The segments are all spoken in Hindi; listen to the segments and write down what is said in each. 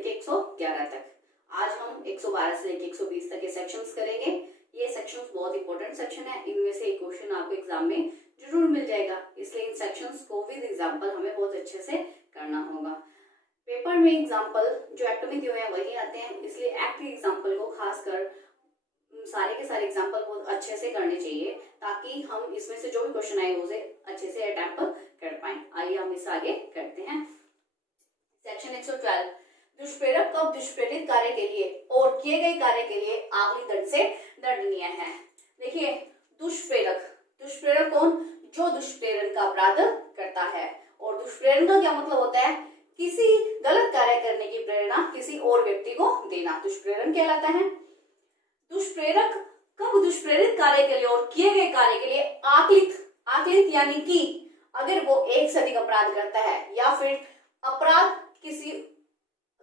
लेके 111 तक। आज हम 112 से लेके 120 तक के सेक्शंस करेंगे। ये सेक्शंस बहुत इंपॉर्टेंट सेक्शन है, इनमें से एक क्वेश्चन आपको एग्जाम में जरूर मिल जाएगा, इसलिए इन सेक्शंस को विद एग्जांपल हमें बहुत अच्छे से करना होगा। पेपर में एग्जांपल जो एक्ट में दिए हुए हैं वही आते हैं, इसलिए एक्ट के एग्जांपल को खासकर सारे के सारे एग्जांपल बहुत अच्छे से करने चाहिए ताकि हम इसमें से जो भी क्वेश्चन आए उसे अच्छे से अटेम्प्ट कर पाए। आइए हम इसे आगे करते हैं। सेक्शन 112, दुष्प्रेरक कब दुष्प्रेरित कार्य के लिए और किए गए कार्य के लिए आगली दंड से दंडनीय है। देखिए, दुष्प्रेरक कौन? जो दुष्प्रेरण का अपराध करता है। और दुष्प्रेरण का क्या मतलब होता है? किसी गलत कार्य करने की प्रेरणा किसी और व्यक्ति को देना दुष्प्रेरण कहलाता है। दुष्प्रेरक कब दुष्प्रेरित कार्य के लिए और किए गए कार्य के लिए आकलित यानी कि अगर वो एक से अधिक अपराध करता है या फिर अपराध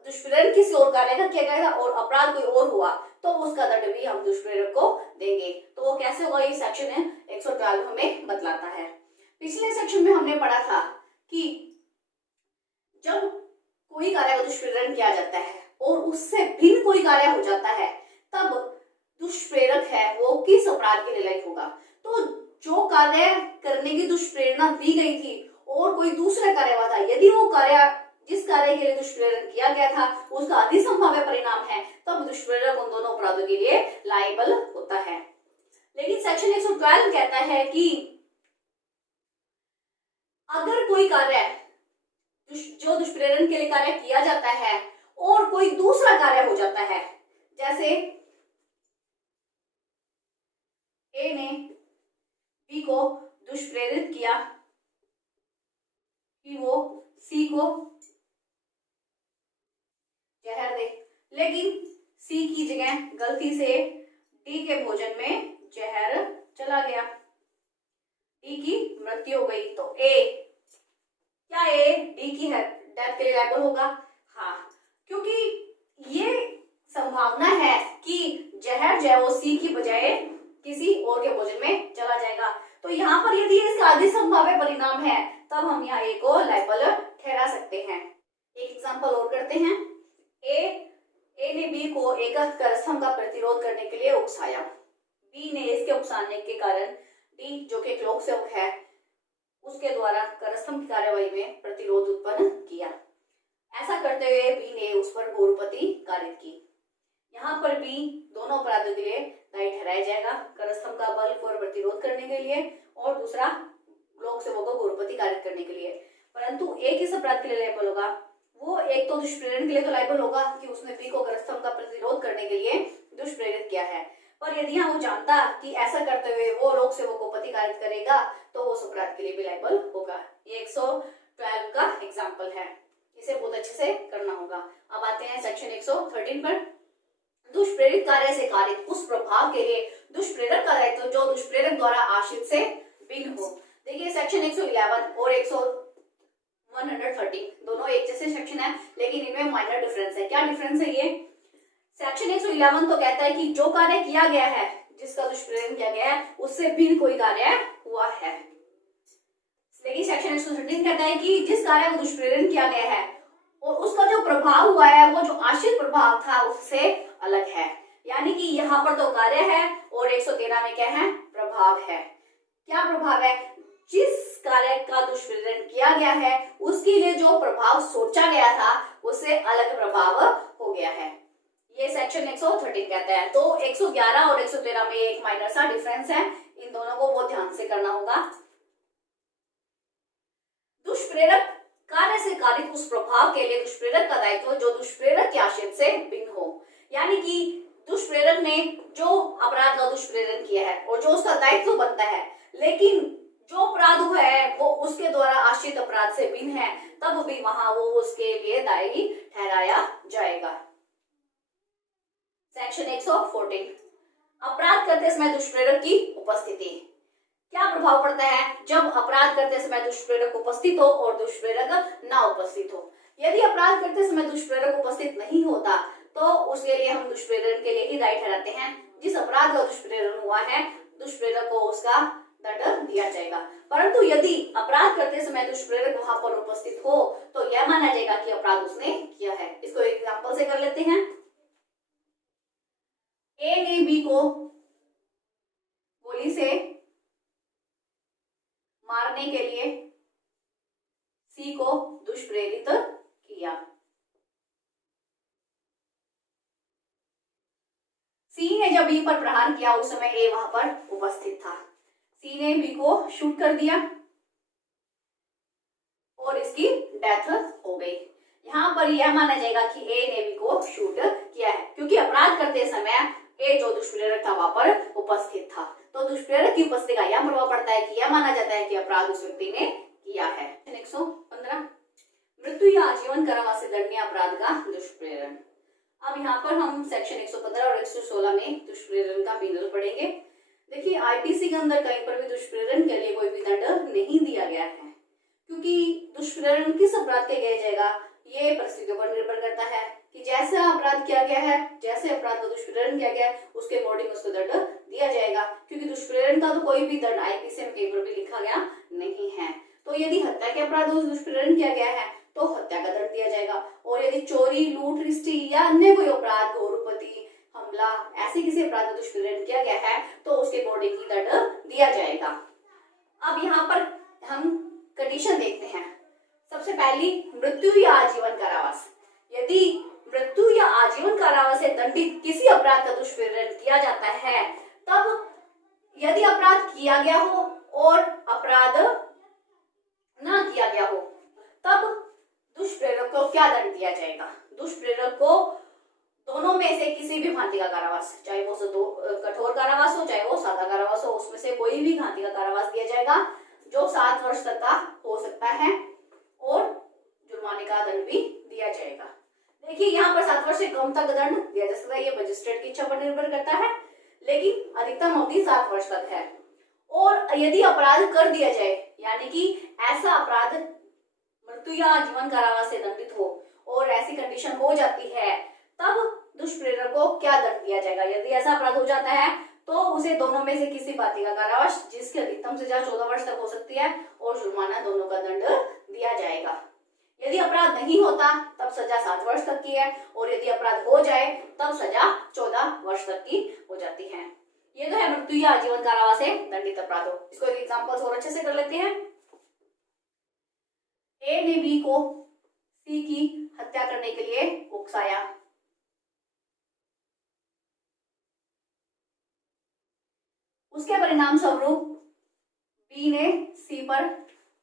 दुष्प्रेरण किसी और कार्य का किया गया था और अपराध कोई और हुआ तो उसका दंड भी हम दुष्प्रेरक को देंगे। तो वो कैसे होगा, ये सेक्शन है 112 हमें बतलाता है। पिछले सेक्शन में हमने पढ़ा था कि जब कोई कार्य का दुष्प्रेरण किया जाता है और उससे भिन्न कोई कार्य हो जाता है तब दुष्प्रेरक है वो किस अपराध के लिए लायक होगा। तो जो कार्य करने की दुष्प्रेरणा दी गई थी और कोई दूसरा कार्य हुआ था, यदि वो कार्य जिस कार्य के लिए दुष्प्रेरण किया गया था उसका अधिसंभाव्य परिणाम है तब दुष्प्रेरक उन दोनों अपराधों के लिए लायबल होता है। लेकिन सेक्शन 112 कहता है कि अगर कोई कार्य जो दुष्प्रेरण के लिए कार्य किया जाता है और कोई दूसरा कार्य हो जाता है, जैसे ए ने बी को दुष्प्रेरित किया कि वो सी को जहर दे, लेकिन सी की जगह गलती से डी के भोजन में जहर चला गया, डी की मृत्यु हो गई, तो क्या ए डी की डेथ के लिए लायबल होगा? हाँ, क्योंकि ये संभावना है कि जहर जो है वो सी की बजाय किसी और के भोजन में चला जाएगा। तो यहाँ पर यदि इसका अधिसंभाव्य परिणाम है तब हम यहाँ ए को लायबल ठहरा सकते हैं। एक एग्जांपल और करते हैं। ए ने बी को एक करस्थम का प्रतिरोध करने के लिए उकसाया। बी ने इसके उकसाने के कारण डी जो कि लोक सेवक है उसके द्वारा करस्थम की कार्यवाही में प्रतिरोध उत्पन्न किया। ऐसा करते हुए बी ने उस पर गौरपति कारित की। यहाँ पर बी दोनों अपराधों के लिए दायी ठहराया जाएगा, करस्थम का बल पर प्रतिरोध करने के लिए और दूसरा लोक सेवक को गौरपति कारित करने के लिए। परंतु एक किस अपराध के लिए लायबल होगा? वो एक तो दुष्प्रेरण के लिए तो लायबल होगा कि उसने बी को करस्थम का प्रतिरोध करने के लिए दुष्प्रेरित किया है, पर यदि वो जानता कि ऐसा करते हुए वो लोक सेवक को पति कारित करेगा तो वो उस अपराध के लिए भी लायबल होगा। ये 112 का एग्जाम्पल है, इसे बहुत अच्छे से करना होगा। अब आते हैं सेक्शन 113 पर। दुष्प्रेरित कार्य से कारित उस प्रभाव के लिए दुष्प्रेरक का दायित्व जो दुष्प्रेरक द्वारा आश्रित से भिन्न हो। देखिए, सेक्शन 111 और 113 दोनों एक जैसे सेक्शन है, लेकिन इनमें माइनर डिफरेंस है। क्या डिफरेंस है ये? सेक्शन 111 तो कहता है कि जो कार्य किया गया है, जिसका दुष्प्रेरण किया गया है, उससे भिन्न कोई कार्य हुआ है। लेकिन सेक्शन 113 कहता है कि जिस कार्य को दुष्प्रेरण किया गया है और उसका जो प्रभाव हुआ है वो जो आश्रित प्रभाव था उससे अलग है। यानी कि यहाँ पर तो कार्य है और 113 में क्या है? प्रभाव है। क्या प्रभाव है? जिस कार्य का दुष्प्रेरण किया गया है उसके लिए जो प्रभाव सोचा गया था उससे अलग प्रभाव हो गया है, ये सेक्शन 113 कहता है। तो 111 और 113 में एक माइनर सा डिफरेंस है, इन दोनों को बहुत ध्यान से करना होगा। दुष्प्रेरक कार्य से कारित उस प्रभाव के लिए दुष्प्रेरक का दायित्व जो दुष्प्रेरक के आश्रित से भिन्न हो। यानी कि दुष्प्रेरक ने जो अपराध का दुष्प्रेरण किया है और जो उसका दायित्व बनता है, लेकिन जो अपराध हुआ है वो उसके द्वारा आश्रित अपराध से भिन्न है, तब भी वहां वो उसके लिए दायी ठहराया जाएगा। सेक्शन 114, अपराध करते समय दुष्प्रेरक की उपस्थिति। क्या प्रभाव पड़ता है जब अपराध करते समय दुष्प्रेरक उपस्थित हो और दुष्प्रेरक ना उपस्थित हो? यदि अपराध करते समय दुष्प्रेरक उपस्थित नहीं होता तो उसके लिए हम दुष्प्रेरण के लिए ही दायी ठहराते हैं। जिस अपराध का दुष्प्रेरण हुआ है दुष्प्रेरक को उसका दंड दिया जाएगा। परंतु यदि अपराध करते समय दुष्प्रेरक वहां पर उपस्थित हो तो यह माना जाएगा कि अपराध उसने किया है। इसको एक एग्जांपल से कर लेते हैं। ए ने बी को गोली से मारने के लिए सी को दुष्प्रेरित किया। सी ने जब बी पर प्रहार किया उस समय ए वहां पर उपस्थित था। सी ने बी को शूट कर दिया और इसकी डेथ हो गई। यहाँ पर यह माना जाएगा कि ए ने बी को शूट किया है, क्योंकि अपराध करते समय ए जो दुष्प्रेरक था वहां पर उपस्थित था। तो दुष्प्रेरक की उपस्थिति का यह प्रभाव पड़ता है कि यह माना जाता है कि अपराध उस व्यक्ति ने किया है। 115 मृत्यु या आजीवन कारावास से दंडनीय अपराध का दुष्प्रेरण। अब यहाँ पर हम सेक्शन 115 और 116 में दुष्प्रेरण का मीनिंग पढ़ेंगे। देखिए आईपीसी के अंदर कहीं पर भी दुष्प्रेरण के लिए कोई भी दंड नहीं दिया गया है, क्योंकि दुष्प्रेरण किस अपराध के किया जाएगा ये परिस्थितियों पर निर्भर करता है कि जैसा अपराध किया गया है, जैसे अपराध का दुष्प्रेरण किया गया है उसके अकॉर्डिंग उसको दंड दिया जाएगा, क्योंकि दुष्प्रेरण का तो कोई भी दंड आईपीसी में कहीं पर भी लिखा गया नहीं है। तो यदि हत्या के अपराध दुष्प्रेरण किया गया है तो हत्या का दंड दिया जाएगा, और यदि चोरी, लूट, रिश्ती या अन्य कोई अपराध, गौरवपति, हमला, ऐसे किसी अपराध का दुष्प्रेरण किया गया है तो उसके अकॉर्डिंग ही दंड दिया जाएगा। अब यहाँ पर हम कंडीशन देखते हैं। सबसे पहली, मृत्यु या आजीवन कारावास। यदि मृत्यु या आजीवन कारावास से दंडित किसी अपराध का दुष्प्रेरण किया जाता है, तब यदि अपराध किया गया हो और अपराध ना किया गया हो तब दुष्प्रेरक को क्या दंड दिया जाएगा? दुष्प्रेरक को दोनों में से किसी भी भांति का कारावास, चाहे वो कठोर कारावास हो चाहे वो सादा कारावास हो, उसमें से कोई भी भांति का कारावास दिया जाएगा जो 7 वर्ष तक का हो सकता है, और जुर्माने का दंड भी दिया जाएगा। देखिए यहाँ पर 7 वर्ष से कम तक दंड दिया जा सकता है, ये मजिस्ट्रेट की इच्छा पर निर्भर करता है, लेकिन अधिकतम अवधि 7 वर्ष तक है। और यदि अपराध कर दिया जाए, यानी कि ऐसा अपराध मृत्यु या आजीवन कारावास से दंडित हो और ऐसी कंडीशन हो जाती है, तब दुष्प्रेरक को क्या दंड दिया जाएगा? यदि ऐसा अपराध हो जाता है तो उसे दोनों में से किसी भांति का कारावास, जिसकी अधिकतम सजा 14 वर्ष तक हो सकती है, और जुर्माना दोनों का दंड दिया जाएगा। यदि अपराध नहीं होता तब सजा 7 वर्ष तक की है, और यदि अपराध हो जाए तब सजा 14 वर्ष तक की हो जाती है। ये तो है मृत्यु या आजीवन कारावास से दंडित अपराधों। इसको एक एग्जांपल्स और अच्छे से कर लेते हैं। ए ने बी को सी की हत्या करने के लिए उकसाया। उसके परिणाम स्वरूप बी ने सी पर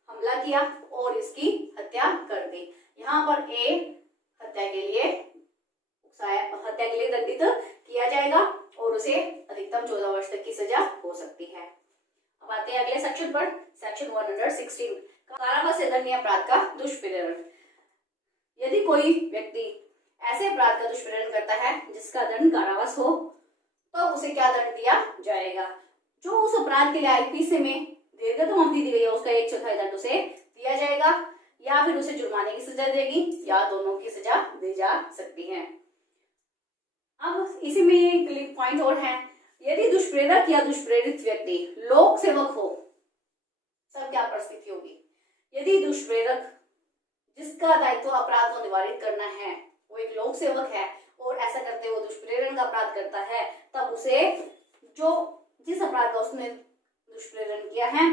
हमला किया और इसकी हत्या कर दी। यहाँ पर ए हत्या के लिए उकसाया, हत्या के लिए दंडित किया जाएगा और उसे अधिकतम 14 वर्ष तक की सजा हो सकती है। अब आते हैं अगले सेक्शन पर, सेक्शन 116, कारावास से दंडनीय अपराध का दुष्प्रेरण। यदि कोई व्यक्ति ऐसे अपराध का दुष्प्रेरण करता है जिसका दंड कारावास हो, तो उसे क्या दंड दिया जाएगा? जो उस अपराध के लिए आईपीसी में दीर्घतम अवधि दी गई है उसका 1/4 दंड उसे दिया जाएगा, या फिर उसे जुर्माने की सजा देगी, या दोनों की सजा दी जा सकती है। अब इसी में एक पॉइंट और है, यदि दुष्प्रेरक या दुष्प्रेरित व्यक्ति लोक सेवक हो तब क्या परिस्थिति होगी? यदि दुष्प्रेरक जिसका दायित्व अपराध को निवारित करना है वो एक लोक सेवक है और ऐसा करते हुए दुष्प्रेरण का अपराध करता है, तब उसे जिस अपराध का उसने दुष्प्रेरण किया है,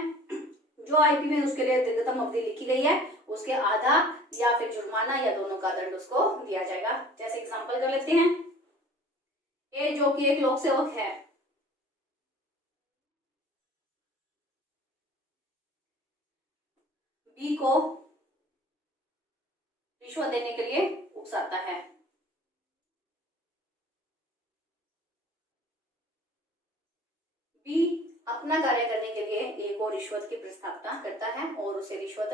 जो आईपी में उसके लिए दीर्घतम अवधि लिखी गई है, उसके आधा या फिर जुर्माना या दोनों का दंड उसको दिया जाएगा। जैसे एग्जांपल कर लेते हैं, ए जो कि एक लोक सेवक है, बी को रिश्वत देने के लिए उकसाता है। बी अपना कार्य करने के लिए ए को रिश्वत की प्रस्तावना करता है और उसे रिश्वत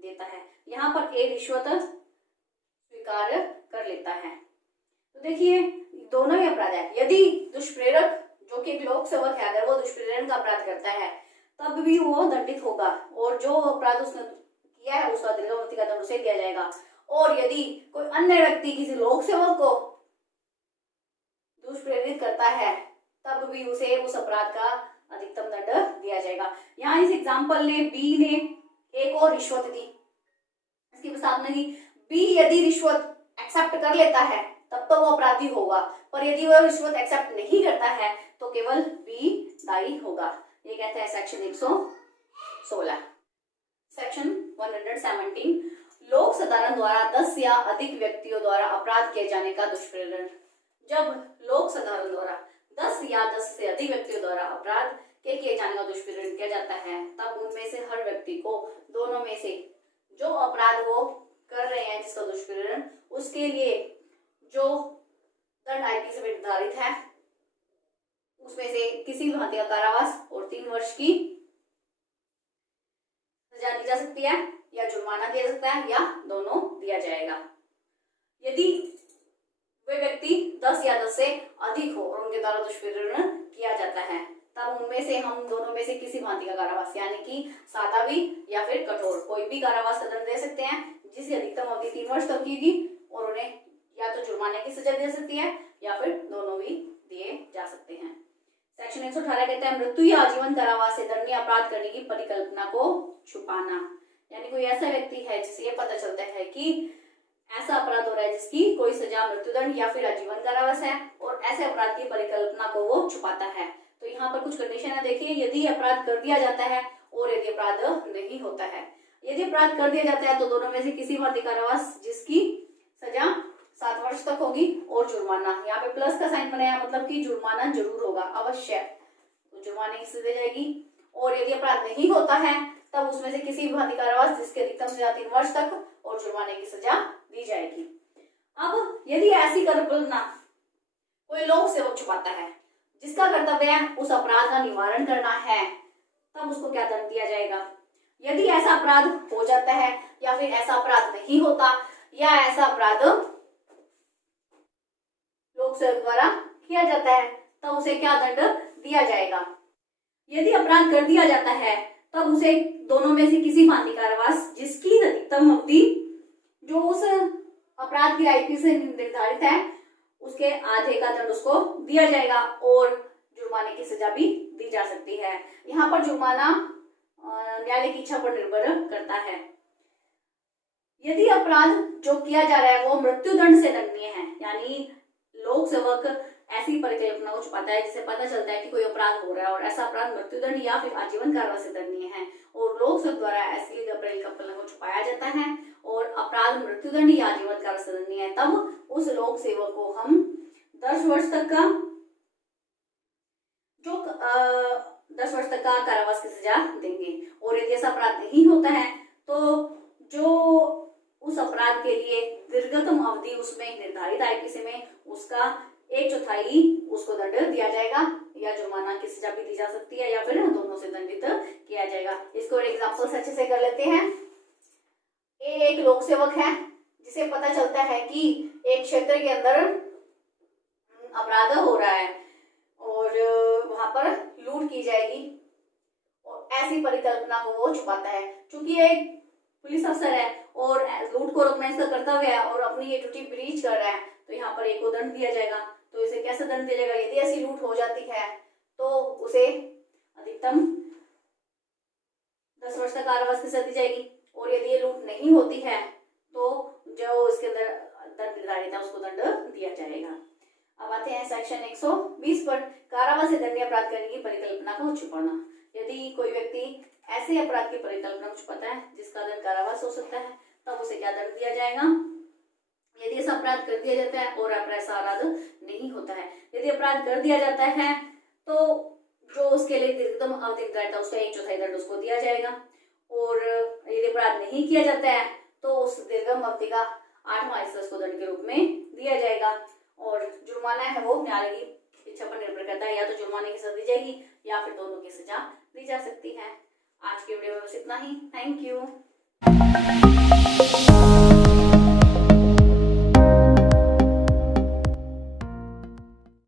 देता है। यहाँ पर ए रिश्वत स्वीकार कर लेता है। तो देखिए दोनों ही अपराध है। यदि दुष्प्रेरक जो कि एक लोक सेवक है, अगर वो दुष्प्रेरण का अपराध करता है तब भी वो दंडित होगा, और जो अपराध उसने किया है उसका दीर्घावधि का दंड उसे दिया जाएगा। और यदि कोई अन्य व्यक्ति किसी लोक सेवक को दुष्प्रेरित करता है तब भी उसे उस अपराध का अधिकतम दंड दिया जाएगा। यहाँ इस एग्जाम्पल ने बी ने ए को रिश्वत दी, इसकी प्रस्तावना दी। बी यदि रिश्वत एक्सेप्ट कर लेता है तब तो वो अपराधी होगा, पर यदि वो रिश्वत एक्सेप्ट नहीं करता है तो केवल बी दायी होगा। ये कहता है सेक्शन 116। सेक्शन 117 लोक साधारण द्वारा 10 या अधिक व्यक्तियों द्वारा अपराध किए जाने का दुष्प्रेरण। जब लोक साधारण द्वारा 10 या 10 से अधिक व्यक्तियों द्वारा अपराध के किए जाने का दुष्प्रेरण किया जाता है, तब उनमें से हर व्यक्ति को दोनों में से जो अपराध वो कर रहे हैं जिसका दुष्प्रेरण, उसके लिए जो दंड आईपीसी से निर्धारित है उसमें से किसी भी भांति का कारावास और 3 वर्ष की सजा दी जा सकती है या जुर्माना दिया जा सकता है या दोनों दिया जाएगा। यदि वे व्यक्ति 10 या 10 से अधिक हो और उनके द्वारा दुष्प्रेरण किया जाता है, तब उनमें से हम दोनों में से किसी भांति का कारावास यानी कि सादा भी या फिर कठोर कोई भी कारावास का दंड दे सकते हैं, जिसकी अधिकतम अवधि 3 वर्ष तक की और उन्हें या तो जुर्माने की सजा दे सकती है या फिर दोनों भी दिए जा सकते हैं। सेक्शन 118 कहता है मृत्यु या आजीवन कारावास से दंडनीय अपराध करने की परिकल्पना को छुपाना। यानी कोई ऐसा व्यक्ति है जिसे ये पता चलता है कि ऐसा अपराध हो रहा है जिसकी कोई सजा मृत्युदंड या फिर आजीवन कारावास है और ऐसे अपराध की परिकल्पना को वो छुपाता है। तो यहाँ पर कुछ कंडीशन है, देखिए, यदि अपराध कर दिया जाता है और यदि अपराध नहीं होता है। यदि अपराध कर दिया जाता है तो दोनों में से किसी भांति कारावास जिसकी सजा 7 वर्ष तक होगी और जुर्माना, यहाँ पे प्लस का साइन बनाया मतलब कि जुर्माना जरूर होगा, अवश्य, तो जुर्माने की सजा जाएगी। और यदि अपराध नहीं होता है तब उसमें से किसी भी भांति कारावास जिसके अधिकतम सजा 3 वर्ष तक और जुर्माने की सजा दी जाएगी। अब यदि ऐसी कल्पना कोई लोक सेवक छुपाता है जिसका कर्तव्य है उस अपराध का निवारण करना है, तब उसको क्या दंड दिया जाएगा। यदि ऐसा अपराध हो जाता है या फिर ऐसा अपराध नहीं होता या ऐसा अपराध लोक सेवक द्वारा किया जाता है, तब उसे क्या दंड दिया जाएगा। यदि अपराध कर दिया जाता है तब उसे दोनों में से किसी भांति कारावास जिसकी अधिकतम अवधि जो उस अपराध की आईपीसी से निर्धारित है उसके आधे का दंड उसको दिया जाएगा और जुर्माने की सजा भी दी जा सकती है। यहाँ पर जुर्माना न्यायालय की इच्छा पर निर्भर करता है। यदि अपराध जो किया जा रहा है वो मृत्युदंड से दंडनीय है, यानी लोक सेवक ऐसी परिकल्पना को छुपाता है जिससे पता चलता है कि कोई अपराध हो रहा है और ऐसा अपराध मृत्युदंड या फिर आजीवन कारावास से दंडनीय है और लोक सेवक द्वारा ऐसी परिकल्पना को छुपाया जाता है और अपराध मृत्युदंड या आजीवन कारावास से दंडनीय है, तब उस लोक सेवक को हम 10 वर्ष तक का कारावास की सजा देंगे। और यदि ऐसा अपराध नहीं होता है तो जो उस अपराध के लिए दीर्घतम अवधि उसमें निर्धारित आईपीसी में उसका 1/4 उसको दंड दिया जाएगा या जुर्माना की सजा भी दी जा सकती है या फिर दोनों से दंडित किया जाएगा। इसको एग्जांपल अच्छे से कर लेते हैं। एक लोक सेवक है जिसे पता चलता है कि एक क्षेत्र के अंदर अपराध हो रहा है और वहां पर लूट की जाएगी और ऐसी परिकल्पना को वो छुपाता है। क्योंकि एक पुलिस अफसर है और लूट को रोकना इसका कर्तव्य है और अपनी ये ड्यूटी ब्रीच कर रहा है, तो यहाँ पर एक को दंड दिया जाएगा। तो इसे कैसे दंड दिया जाएगा, यदि ऐसी लूट हो जाती है तो उसे अधिकतम 10 वर्ष तक कारावास की सजा दी जाएगी और यदि ये लूट नहीं होती है तो जो इसके अंदर दंड निर्धारित है उसको दंड दिया जाएगा। अब आते हैं सेक्शन 120 पर, कारावास से दंडनीय अपराध करने की परिकल्पना को छुपाना। यदि कोई व्यक्ति ऐसे अपराध की परिकल्पना को छुपाता है जिसका दंड कारावास हो सकता है, तब उसे क्या दंड दिया जाएगा। यदि ऐसा अपराध कर दिया जाता है और ऐसा अपराध नहीं होता है, यदि अपराध कर दिया जाता है तो जो उसके लिए दीर्घतम अवधि निर्धारित है उसका 1/4 दंड उसको दिया जाएगा और यदि अपराध नहीं किया जाता है तो उस दीर्घतम अवधि का 8वां हिस्सा उसको दंड के रूप में दिया जाएगा और जुर्माना है वो न्यायालय की इच्छा पर निर्भर करता है, या तो जुर्माने की सजा दी जाएगी या फिर दोनों की सजा दी जा सकती है। आज के वीडियो में बस इतना ही। Thank you.